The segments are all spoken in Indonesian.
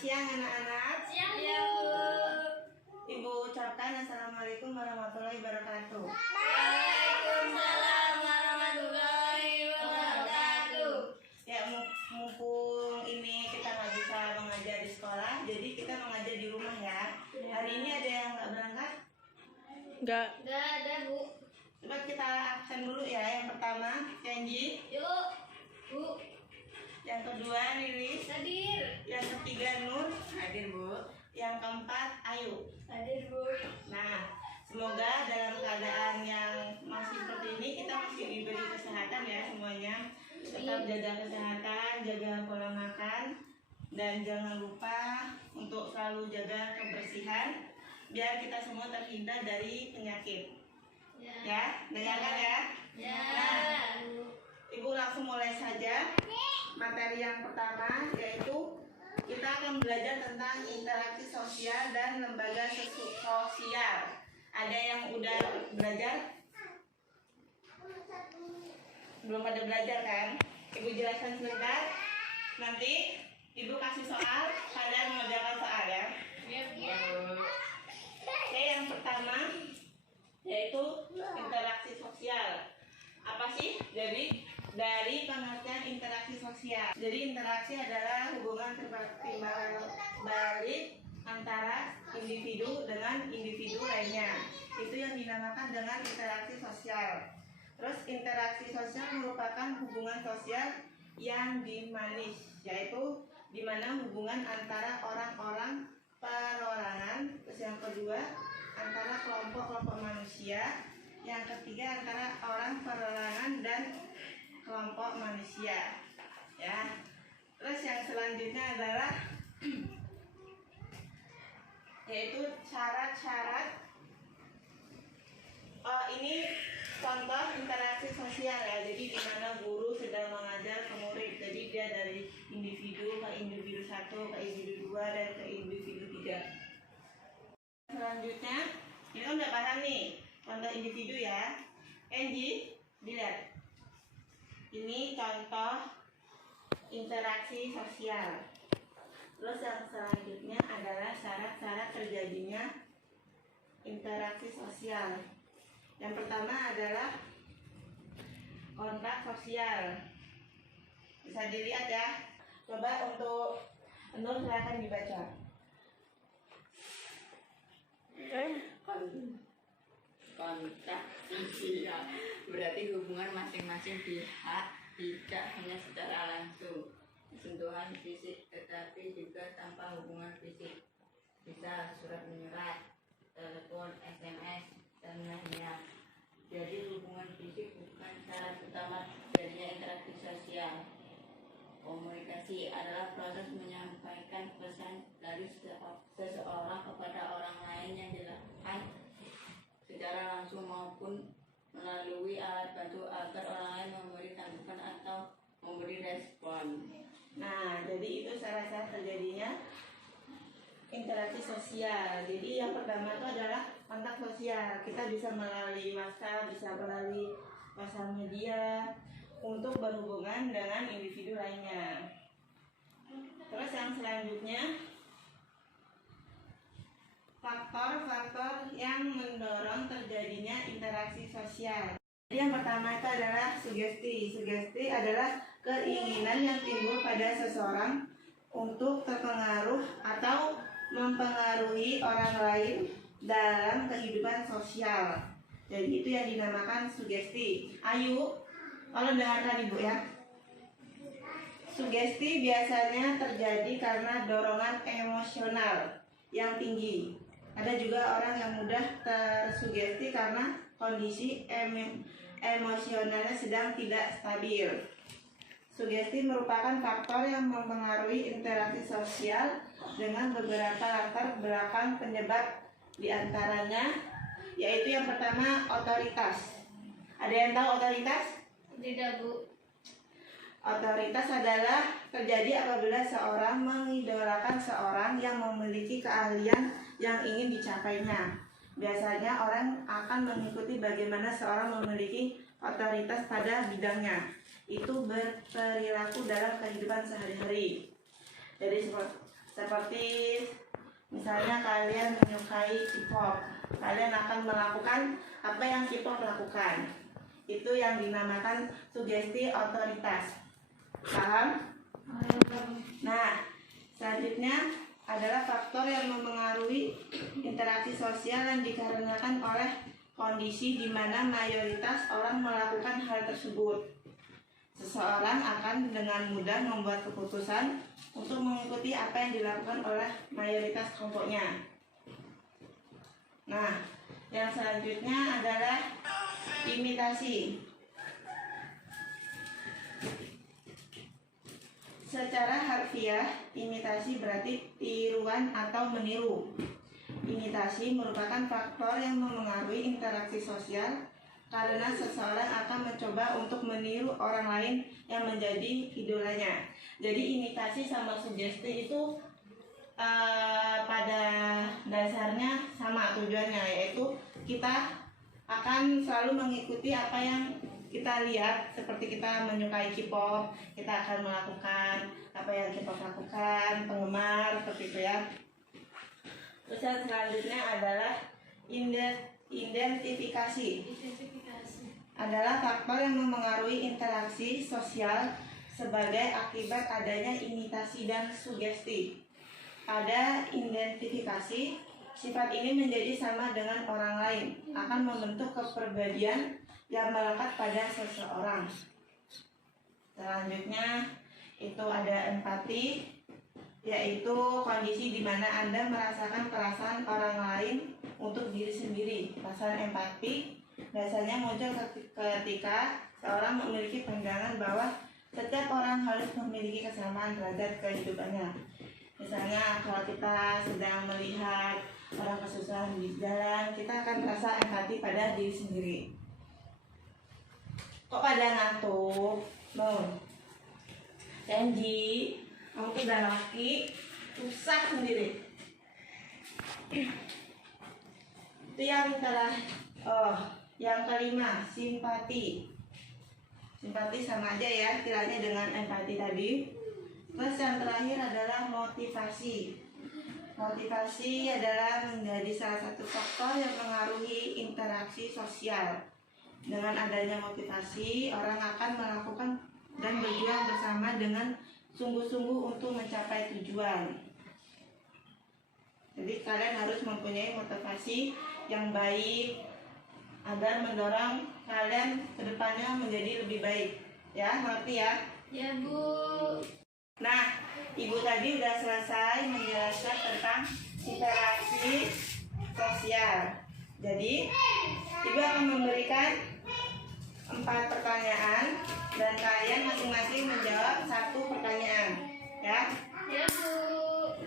siang anak-anak. Siang, Bu. Ibu ucapkan Assalamualaikum warahmatullahi wabarakatuh. Waalaikumsalam warahmatullahi wabarakatuh. Ya, mumpung ini kita nggak bisa mengajar di sekolah, jadi kita mengajar di rumah ya. Hari ini ada yang nggak berangkat? Nggak ada, Bu. Coba kita absen dulu ya. Yang pertama, Kenji. Yuk, Bu. Yang kedua, Lilis. Hadir. Yang ketiga, Nur. Hadir, Bu. Yang keempat, Ayu. Hadir, Bu. Nah, semoga dalam keadaan yang masih seperti ini kita masih diberi kesehatan ya semuanya. Tetap jaga kesehatan, jaga pola makan, dan jangan lupa untuk selalu jaga kebersihan biar kita semua terhindar dari penyakit. Ya, dengarkan ya. Ya. Nah, Ibu langsung mulai saja. Materi yang pertama yaitu kita akan belajar tentang interaksi sosial dan lembaga sosial. Ada yang udah belajar? Belum pada belajar kan? Ibu jelaskan sebentar. Nanti Ibu kasih soal, kalian mengerjakan soal ya. Oke, yang pertama yaitu interaksi sosial. Apa sih? Jadi dari pengertian interaksi sosial. Jadi interaksi adalah hubungan timbal balik antara individu dengan individu lainnya. Itu yang dinamakan dengan interaksi sosial. Terus interaksi sosial merupakan hubungan sosial yang dinamis, yaitu di mana hubungan antara orang-orang perorangan. Terus yang kedua antara kelompok-kelompok manusia. Yang ketiga antara orang perorangan dan kelompok manusia ya. Terus yang selanjutnya adalah yaitu syarat-syarat. Ini contoh interaksi sosial ya. Jadi di mana guru sedang mengajar ke murid. Jadi dia dari individu ke individu 1, ke individu 2, dan ke individu 3. Selanjutnya kita udah paham nih contoh individu ya. Kenji, dilihat. Ini contoh interaksi sosial. Terus yang selanjutnya adalah syarat-syarat terjadinya interaksi sosial. Yang pertama adalah kontak sosial. Bisa dilihat ya. Coba untuk Nur silakan dibaca. Kontak sosial berarti hubungan masing-masing pihak, tidak hanya secara langsung sentuhan fisik, tetapi juga tanpa hubungan fisik, bisa surat menyurat, telepon, SMS, dan lainnya. Jadi hubungan fisik bukan syarat utama terjadinya interaksi sosial. Komunikasi adalah proses menyampaikan pesan dari seseorang kepada orang lain yang dilakukan secara langsung maupun melalui alat bantu agar orang lain memberi tanggapan atau memberi respon. Nah, jadi itu syarat-syarat terjadinya interaksi sosial. Jadi yang pertama itu adalah kontak sosial. Kita bisa melalui WhatsApp, bisa melalui sosial media untuk berhubungan dengan individu lainnya. Terus yang selanjutnya faktor-faktor yang mendorong terjadinya interaksi sosial. Jadi yang pertama itu adalah sugesti. Sugesti adalah keinginan yang timbul pada seseorang untuk terpengaruh atau mempengaruhi orang lain dalam kehidupan sosial. Jadi itu yang dinamakan sugesti. Ayu, kalau dengarkan Ibu ya. Sugesti biasanya terjadi karena dorongan emosional yang tinggi. Ada juga orang yang mudah tersugesti karena kondisi emosionalnya sedang tidak stabil. Sugesti merupakan faktor yang mempengaruhi interaksi sosial dengan beberapa latar belakang penyebab, diantaranya yaitu yang pertama otoritas. Ada yang tahu otoritas? Tidak, Bu. Otoritas adalah terjadi apabila seorang mengidolakan seorang yang memiliki keahlian yang ingin dicapainya. Biasanya orang akan mengikuti bagaimana seorang memiliki otoritas pada bidangnya. Itu berperilaku dalam kehidupan sehari-hari. Jadi Seperti misalnya kalian menyukai K-pop, kalian akan melakukan apa yang K-pop lakukan. Itu yang dinamakan sugesti otoritas. Paham? Nah, selanjutnya adalah faktor yang memengaruhi interaksi sosial yang dikarenakan oleh kondisi di mana mayoritas orang melakukan hal tersebut. Seseorang akan dengan mudah membuat keputusan untuk mengikuti apa yang dilakukan oleh mayoritas kelompoknya. Nah, yang selanjutnya adalah imitasi. Secara harfiah, imitasi berarti tiruan atau meniru. Imitasi merupakan faktor yang memengaruhi interaksi sosial karena seseorang akan mencoba untuk meniru orang lain yang menjadi idolanya. Jadi imitasi sama sugesti itu pada dasarnya sama tujuannya, yaitu kita akan selalu mengikuti apa yang kita lihat. Seperti kita menyukai K-pop, kita akan melakukan apa yang K-pop lakukan, penggemar seperti itu ya. Terus yang selanjutnya adalah identifikasi. Adalah faktor yang memengaruhi interaksi sosial sebagai akibat adanya imitasi dan sugesti. Pada identifikasi, sifat ini menjadi sama dengan orang lain, akan membentuk kepribadian yang melekat pada seseorang. Selanjutnya itu ada empati, yaitu kondisi di mana Anda merasakan perasaan orang lain untuk diri sendiri. Perasaan empati biasanya muncul ketika seorang memiliki pandangan bahwa setiap orang harus memiliki kesamaan terhadap kehidupannya. Misalnya kalau kita sedang melihat orang kesusahan di jalan, kita akan merasa empati pada diri sendiri. Kok pada ngantuk? Janji, kamu tuh udah laki, susah sendiri. Itu yang yang kelima, simpati. Simpati sama aja ya kiranya dengan empati tadi. Terus yang terakhir adalah motivasi. Motivasi adalah menjadi salah satu faktor yang mengaruhi interaksi sosial. Dengan adanya motivasi, orang akan melakukan dan berjuang bersama dengan sungguh-sungguh untuk mencapai tujuan. Jadi kalian harus mempunyai motivasi yang baik agar mendorong kalian ke depannya menjadi lebih baik. Ya, ngerti ya? Ya, Bu. Nah, Ibu tadi udah selesai menjelaskan tentang interaksi sosial. Jadi, Ibu akan memberikan 4 pertanyaan dan kalian masing-masing menjawab 1 pertanyaan. Ya? Ya, Bu.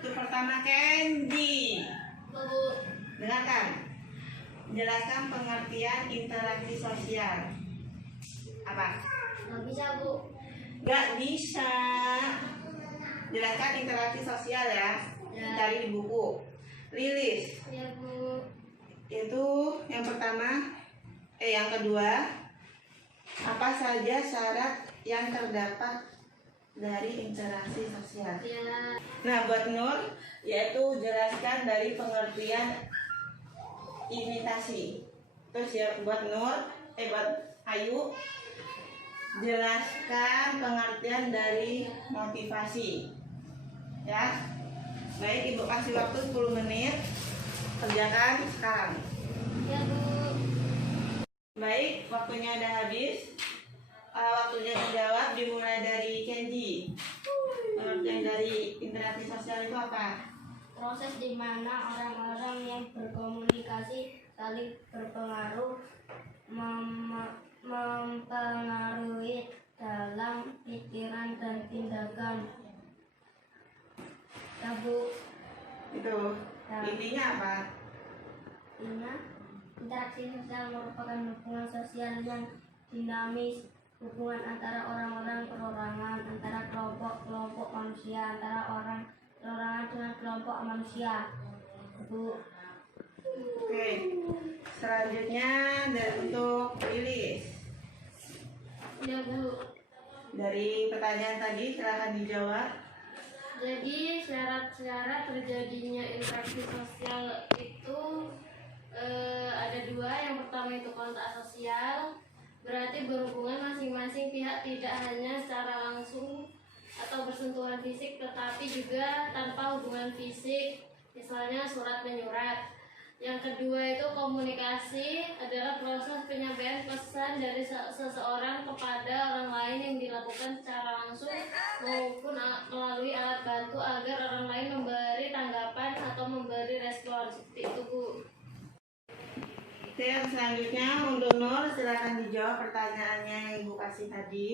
Itu pertama, Candy. Bu. Dengarkan. Jelaskan pengertian interaksi sosial. Apa? Nggak bisa, Bu. Gak bisa. Jelaskan interaksi sosial ya. Ya. Cari di buku. Lilis. Ya, Bu. Itu yang pertama. Yang kedua. Apa saja syarat yang terdapat dari interaksi sosial? Ya. Nah, buat Nur, yaitu jelaskan dari pengertian imitasi. Terus ya buat Nur, buat Ayu, jelaskan pengertian dari motivasi. Ya. Baik, Ibu kasih waktu 10 menit. Kerjakan sekarang. Ya, Bu. Baik, waktunya udah habis. Waktunya dijawab dimulai dari Kenji. Pengertian dari interaksi sosial itu apa? Proses di mana orang-orang yang berkomunikasi saling berpengaruh, mempengaruhi dalam pikiran dan tindakan. Ya, Bu. Itu intinya apa? Interaksi sosial merupakan hubungan sosial yang dinamis, hubungan antara orang-orang perorangan, antara kelompok-kelompok manusia, antara orang perorangan dengan kelompok manusia. Bu. Oke. Selanjutnya untuk Lilis. Ya, Bu. Dari pertanyaan tadi silahkan dijawab. Jadi syarat-syarat terjadinya interaksi sosial itu ada dua. Yang pertama itu kontak sosial, berarti berhubungan masing-masing pihak tidak hanya secara langsung atau bersentuhan fisik, tetapi juga tanpa hubungan fisik, misalnya surat menyurat. Yang kedua itu komunikasi, adalah proses penyampaian pesan dari seseorang kepada orang lain yang dilakukan secara langsung maupun melalui alat bantu agar orang lain memberi tanggapan atau memberi respon. Seperti itu, Bu. Oke, yang selanjutnya untuk Nur, silakan dijawab pertanyaannya yang Ibu kasih tadi.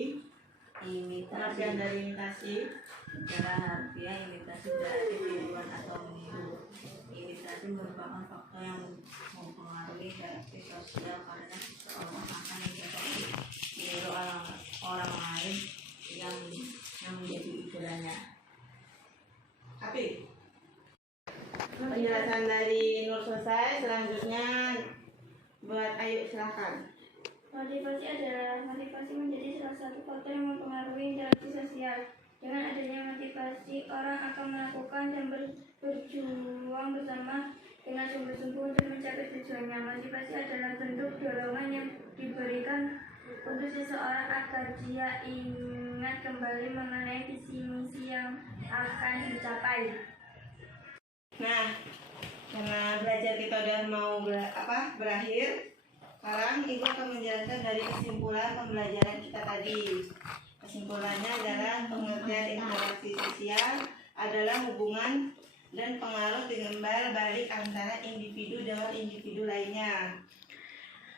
Pengertian dari imitasi. Secara harfiah, imitasi berarti tiruan atau meniru. Imitasi merupakan faktor yang mempengaruhi reaksi sosial karena seseorang akan mencoba meniru orang lain yang menjadi idolanya. Api. Penjelasan dari Nur selesai. Selanjutnya buat Ayu, silakan. Motivasi menjadi salah satu faktor yang mempengaruhi interaksi sosial. Dengan adanya motivasi, orang akan melakukan dan berjuang bersama dengan sungguh-sungguh untuk mencapai tujuannya. Motivasi adalah bentuk dorongan yang diberikan untuk seseorang agar dia ingat kembali mengenai visi misi yang akan dicapai. Nah, karena belajar kita udah mau berakhir, sekarang Ibu akan menjelaskan dari kesimpulan pembelajaran kita tadi. Kesimpulannya adalah pengertian interaksi sosial adalah hubungan dan pengaruh timbal balik antara individu dengan individu lainnya.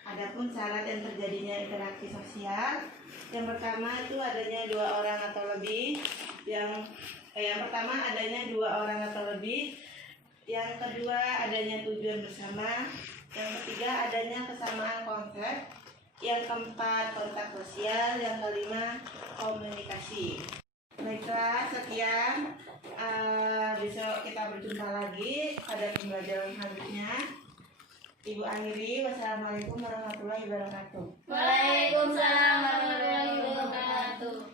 Adapun syarat yang terjadinya interaksi sosial, yang pertama itu adanya dua orang atau lebih. Yang pertama adanya dua orang atau lebih. Yang kedua adanya tujuan bersama. Yang ketiga adanya kesamaan konsep. Yang keempat kontak sosial. Yang kelima komunikasi. Baiklah, sekian. Besok kita berjumpa lagi pada pembelajaran selanjutnya. Ibu akhiri, wassalamualaikum warahmatullahi wabarakatuh. Waalaikumsalam warahmatullahi wabarakatuh.